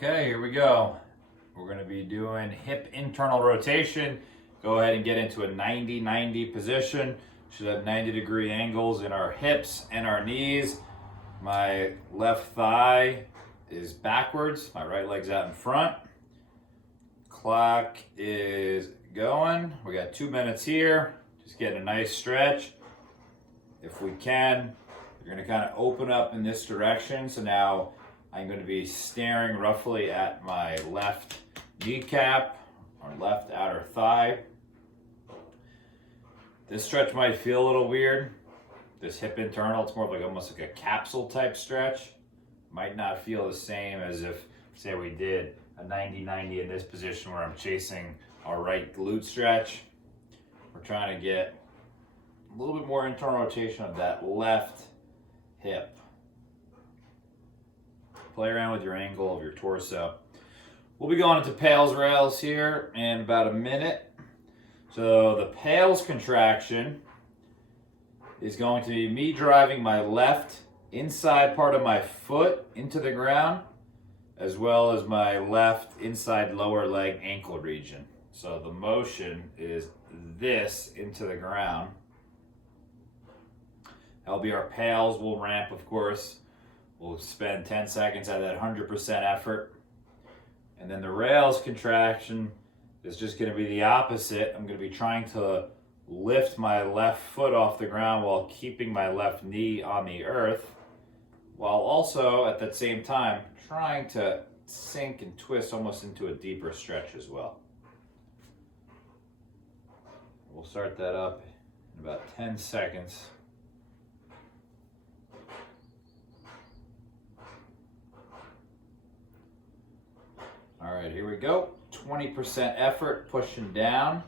Okay, here we go. We're going to be doing hip internal rotation. Go ahead and get into a 90-90 position. Should have 90-degree angles in our hips and our knees. My left thigh is backwards. My right leg's out in front. Clock is going. We got 2 minutes here. Just getting a nice stretch. If we can, you're going to kind of open up in this direction. So now I'm going to be staring roughly at my left kneecap or left outer thigh. This stretch might feel a little weird. This hip internal, it's more like almost like a capsule type stretch. Might not feel the same as if, say, we did a 90-90 in this position where I'm chasing our right glute stretch. We're trying to get a little bit more internal rotation of that left hip. Play around with your angle of your torso. We'll be going into Pales rails here in about a minute. So the Pales contraction is going to be me driving my left inside part of my foot into the ground, as well as my left inside lower leg ankle region. So the motion is this into the ground. That'll be our Pales. We'll ramp, of course. We'll spend 10 seconds at that 100% effort. And then the rails contraction is just going to be the opposite. I'm going to be trying to lift my left foot off the ground while keeping my left knee on the earth, while also at that same time trying to sink and twist almost into a deeper stretch as well. We'll start that up in about 10 seconds. All right, here we go. 20% effort, pushing down.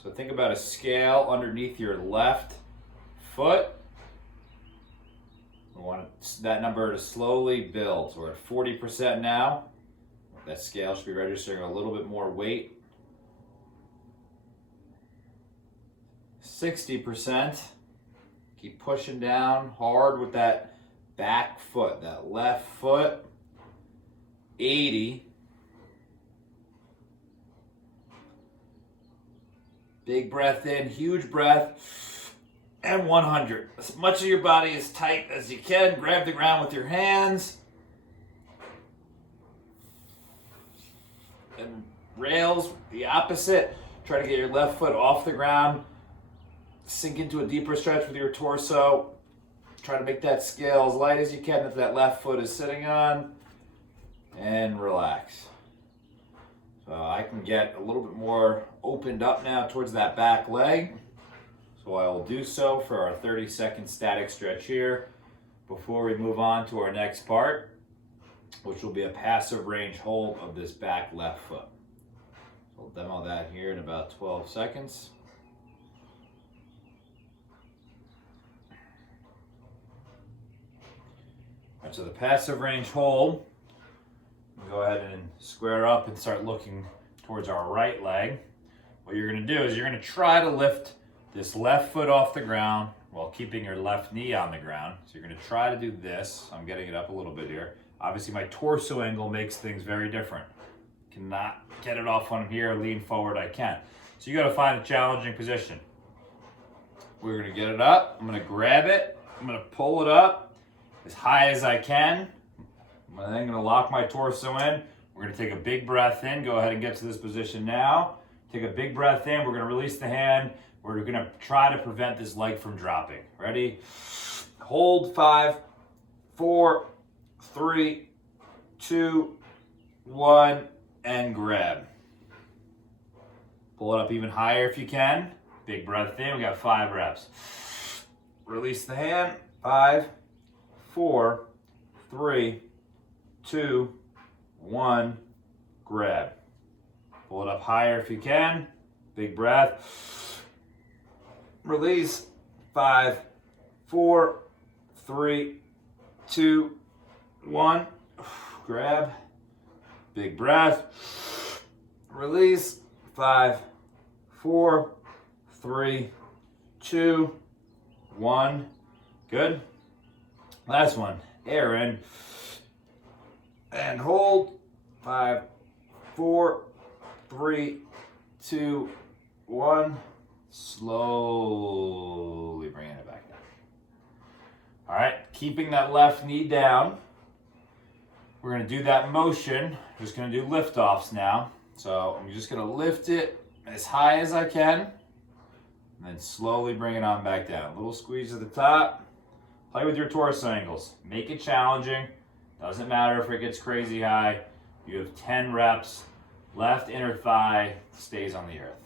So think about a scale underneath your left foot. We want that number to slowly build. So we're at 40% now. That scale should be registering a little bit more weight. 60%. Keep pushing down hard with that back foot, that left foot. 80. Big breath in, huge breath, and 100. As much of your body as tight as you can. Grab the ground with your hands. And rails, the opposite. Try to get your left foot off the ground. Sink into a deeper stretch with your torso. Try to make that scale as light as you can that left foot is sitting on. And relax. So I can get a little bit more opened up now towards that back leg. So I will do so for our 30-second static stretch here before we move on to our next part, which will be a passive range hold of this back left foot. So we'll demo that here in about 12 seconds. All right, so the passive range hold. Go ahead and square up and start looking towards our right leg. What you're going to do is you're going to try to lift this left foot off the ground while keeping your left knee on the ground. So you're going to try to do this. I'm getting it up a little bit here. Obviously my torso angle makes things very different. Cannot get it off on here, lean forward, I can't. So you got to find a challenging position. We're going to get it up. I'm going to grab it. I'm going to pull it up as high as I can. I'm then going to lock my torso in. We're going to take a big breath in. Go ahead and get to this position now. Take a big breath in. We're going to release the hand. We're going to try to prevent this leg from dropping. Ready? Hold. 5, 4, 3, 2, 1, and grab. Pull it up even higher if you can. Big breath in. We got 5 reps. Release the hand. 5, 4, 3, 2, 1, grab. Pull it up higher if you can. Big breath. Release. 5, 4, 3, 2, 1. Grab. Big breath. Release. 5, 4, 3, 2, 1. Good. Last one. Air in. And hold. 5, 2, 1. Slowly bringing it back down. All right, keeping that left knee down. We're gonna do that motion. We're just gonna do liftoffs now. So I'm just gonna lift it as high as I can, and then slowly bring it on back down. A little squeeze at the top. Play with your torso angles. Make it challenging. Doesn't matter if it gets crazy high. You have 10 reps. Left inner thigh stays on the earth.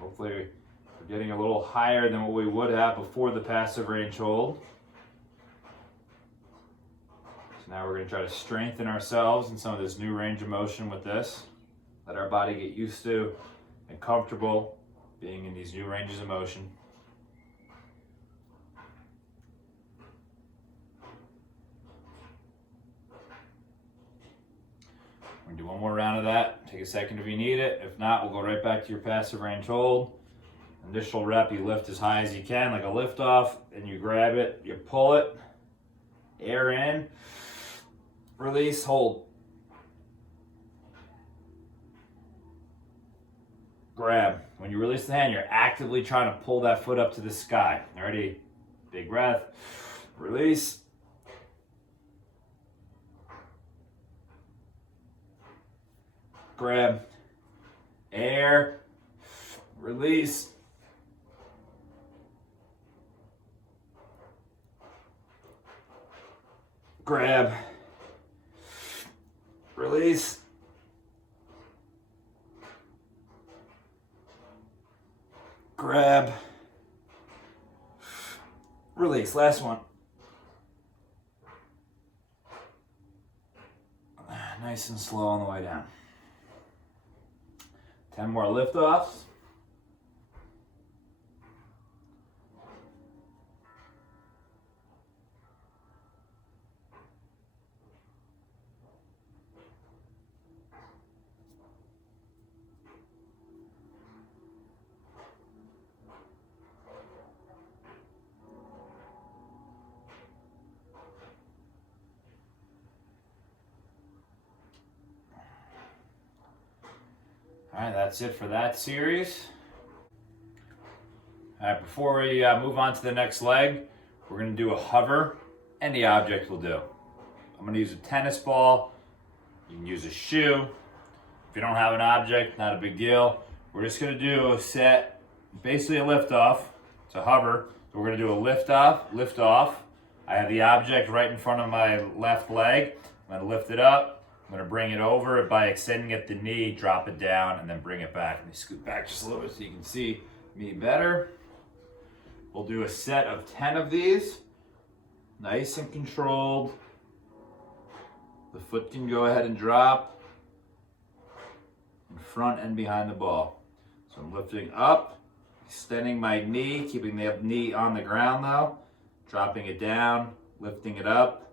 Hopefully we're getting a little higher than what we would have before the passive range hold. So now we're going to try to strengthen ourselves in some of this new range of motion with this. Let our body get used to and comfortable being in these new ranges of motion. We're going to do one more round of that. Take a second if you need it. If not, we'll go right back to your passive range hold. Initial rep, you lift as high as you can, like a lift off, and you grab it, you pull it, air in, release, hold. Grab. When you release the hand, you're actively trying to pull that foot up to the sky. Already, big breath, release. Grab, air, release. Grab, release. Grab, release. Last one. Nice and slow on the way down. 10 more liftoffs. All right, that's it for that series. All right, before we move on to the next leg, we're gonna do a hover. Any object will do. I'm gonna use a tennis ball. You can use a shoe. If you don't have an object, not a big deal. We're just gonna do a set, basically a lift off. It's a hover. So we're gonna do a lift off. I have the object right in front of my left leg. I'm gonna lift it up. I'm gonna bring it over by extending at the knee, drop it down, and then bring it back. Let me scoot back just a little bit so you can see me better. We'll do a set of 10 of these. Nice and controlled. The foot can go ahead and drop in front and behind the ball. So I'm lifting up, extending my knee, keeping the knee on the ground though, dropping it down, lifting it up,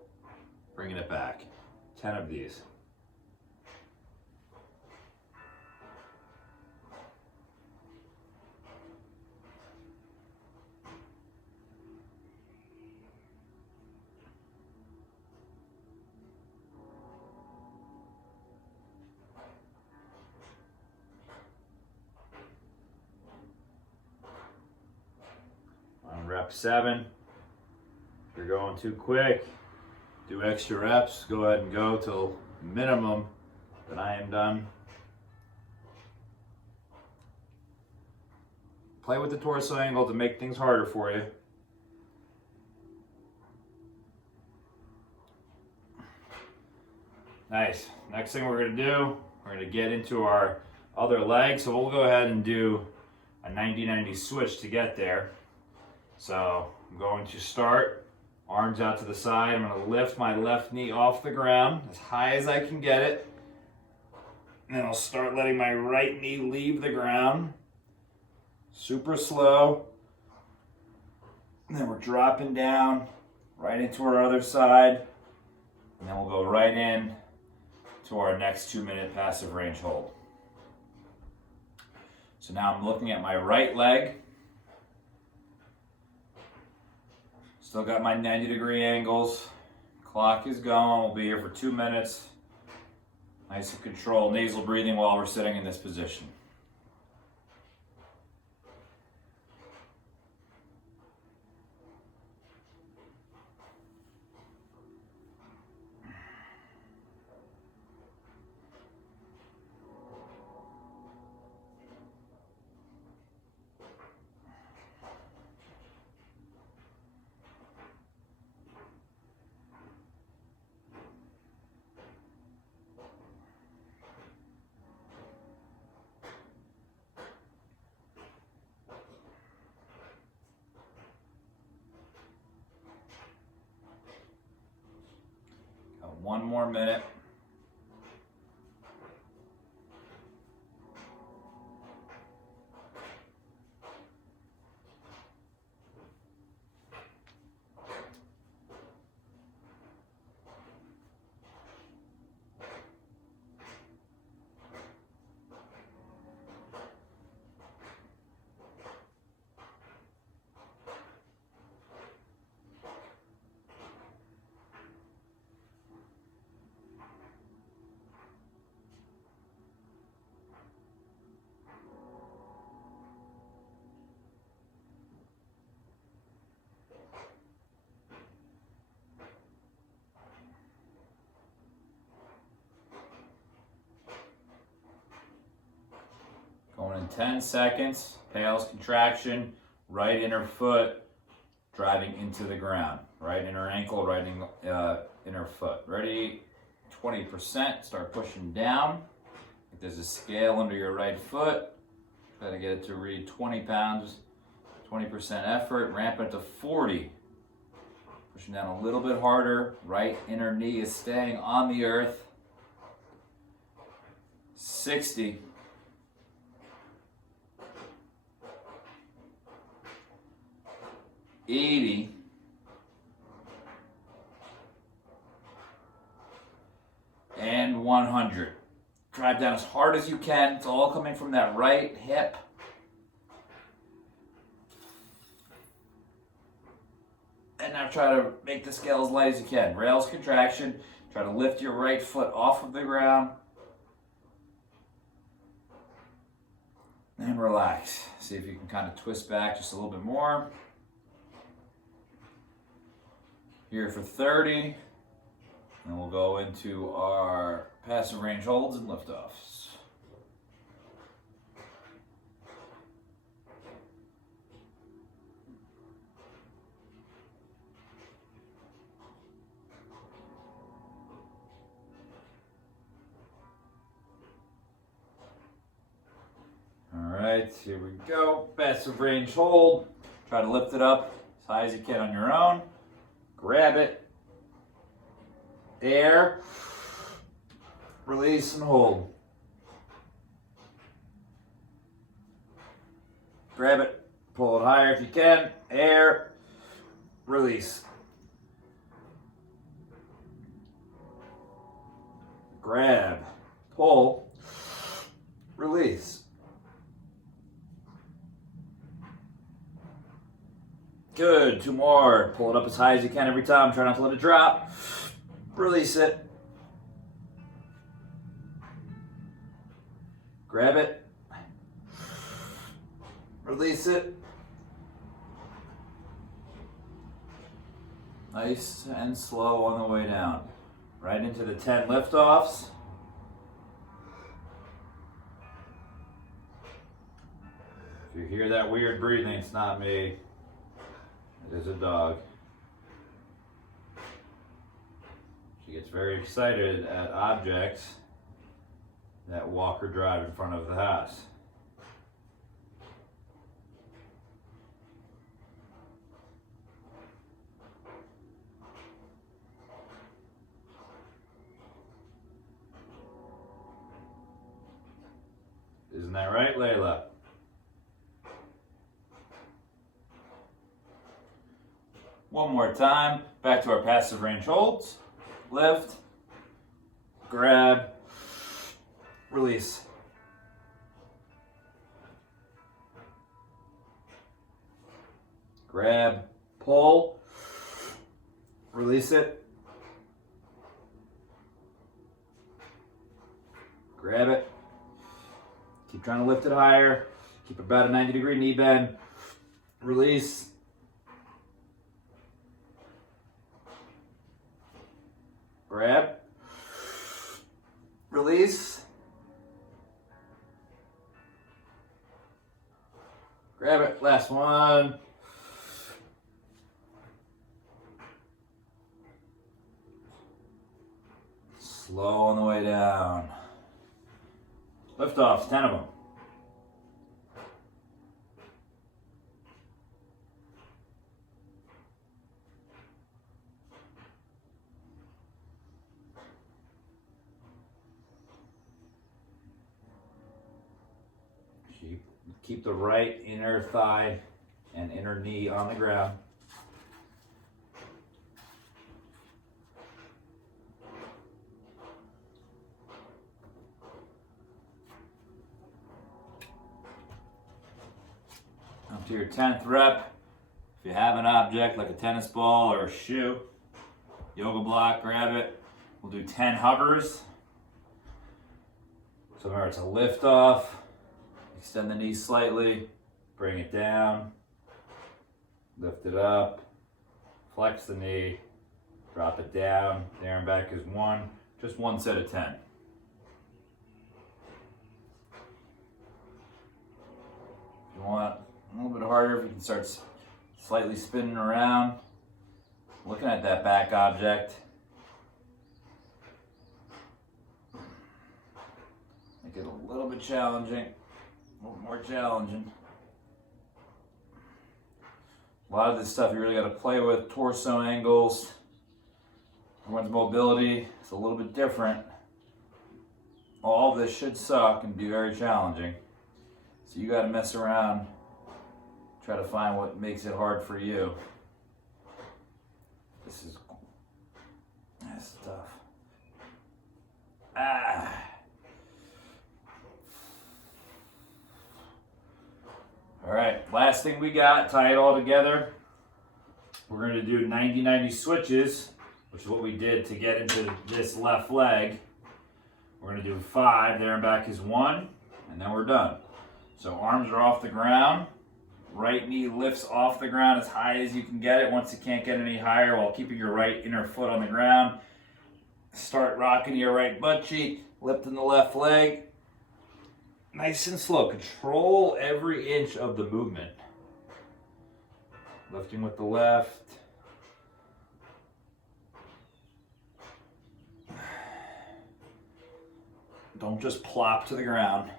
bringing it back. 10 of these. On rep 7, if you're going too quick, do extra reps. Go ahead and go till minimum that I am done. Play with the torso angle to make things harder for you. Nice. Next thing we're going to do, we're going to get into our other leg. So we'll go ahead and do a 90-90 switch to get there. So I'm going to start, arms out to the side. I'm going to lift my left knee off the ground as high as I can get it. And then I'll start letting my right knee leave the ground. Super slow. And then we're dropping down right into our other side. And then we'll go right in to our next 2-minute passive range hold. So now I'm looking at my right leg. Still got my 90-degree angles. Clock is going. We'll be here for 2 minutes. Nice and controlled nasal breathing while we're sitting in this position. One more minute. Going in 10 seconds, pales contraction, right inner foot driving into the ground. Right inner ankle, right inner foot. Ready? 20%, start pushing down. If there's a scale under your right foot, try to get it to read 20 pounds, 20% effort, ramp it to 40. Pushing down a little bit harder, right inner knee is staying on the earth. 60. 80, and 100. Drive down as hard as you can. It's all coming from that right hip. And now try to make the scale as light as you can. Rails contraction. Try to lift your right foot off of the ground. And relax. See if you can kind of twist back just a little bit more. Here for 30, and we'll go into our passive range holds and liftoffs. All right, here we go. Passive range hold. Try to lift it up as high as you can on your own. Grab it, air, release and hold. Grab it, pull it higher if you can, air, release. Grab, pull, release. Good, 2 more. Pull it up as high as you can every time. Try not to let it drop. Release it. Grab it. Release it. Nice and slow on the way down. Right into the 10 liftoffs. If you hear that weird breathing, it's not me. It is a dog. She gets very excited at objects that walk or drive in front of the house. Isn't that right, Layla? One more time, back to our passive range holds. Lift, grab, release. Grab, pull, release it. Grab it. Keep trying to lift it higher. Keep about a 90-degree knee bend. Release. Grab. Release. Grab it. Last one. Slow on the way down. Liftoffs, 10 of them. Keep the right inner thigh and inner knee on the ground. Up to your 10th rep. If you have an object like a tennis ball or a shoe, yoga block, grab it. We'll do 10 hovers. So remember, it's a lift off. Extend the knees slightly, bring it down, lift it up, flex the knee, drop it down. There and back is 1, just 1 set of 10. If you want a little bit harder, you can start slightly spinning around, looking at that back object. Make it a little bit challenging. A little more challenging. A lot of this stuff you really got to play with. Torso angles. Everyone's mobility is a little bit different. All of this should suck and be very challenging. So you got to mess around. Try to find what makes it hard for you. This is tough. All right, last thing we got, tie it all together. We're going to do 90-90 switches, which is what we did to get into this left leg. We're going to do 5, there and back is 1, and then we're done. So arms are off the ground. Right knee lifts off the ground as high as you can get it. Once you can't get any higher, while keeping your right inner foot on the ground. Start rocking your right butt cheek, lifting the left leg. Nice and slow. Control every inch of the movement. Lifting with the left. Don't just plop to the ground.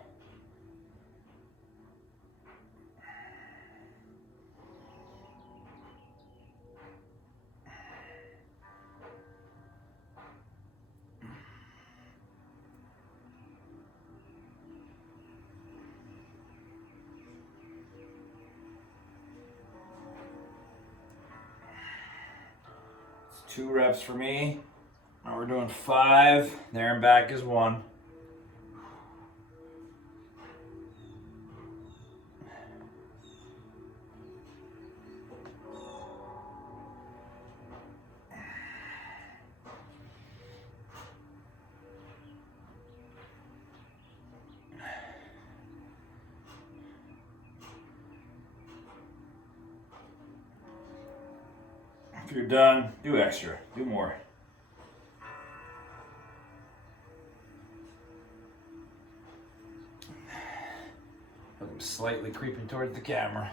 It's 2 reps for me. Now we're doing 5. There and back is 1. If you're done, do extra, do more. I'm slightly creeping towards the camera.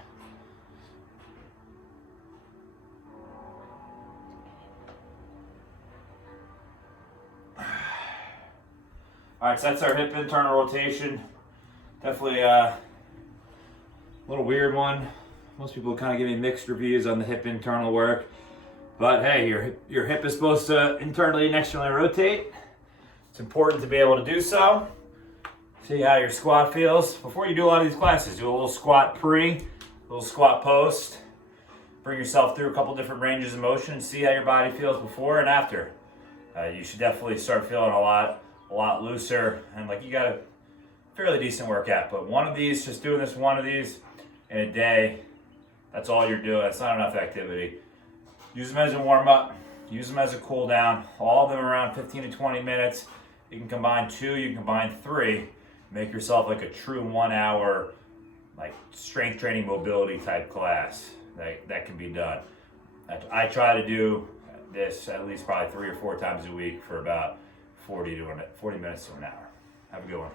All right, so that's our hip internal rotation. Definitely a little weird one. Most people kind of give me mixed reviews on the hip internal work. But hey, your hip is supposed to internally and externally rotate. It's important to be able to do so. See how your squat feels. Before you do a lot of these classes, do a little squat pre, a little squat post. Bring yourself through a couple different ranges of motion and see how your body feels before and after. You should definitely start feeling a lot looser and like you got a fairly decent workout. But one of these, just doing this one of these in a day, that's all you're doing. It's not enough activity. Use them as a warm-up. Use them as a cool down. All of them around 15 to 20 minutes. You can combine 2, you can combine 3, make yourself like a true 1 hour like strength training mobility type class that can be done. I try to do this at least probably 3 or 4 times a week for about 40 minutes to an hour. Have a good one.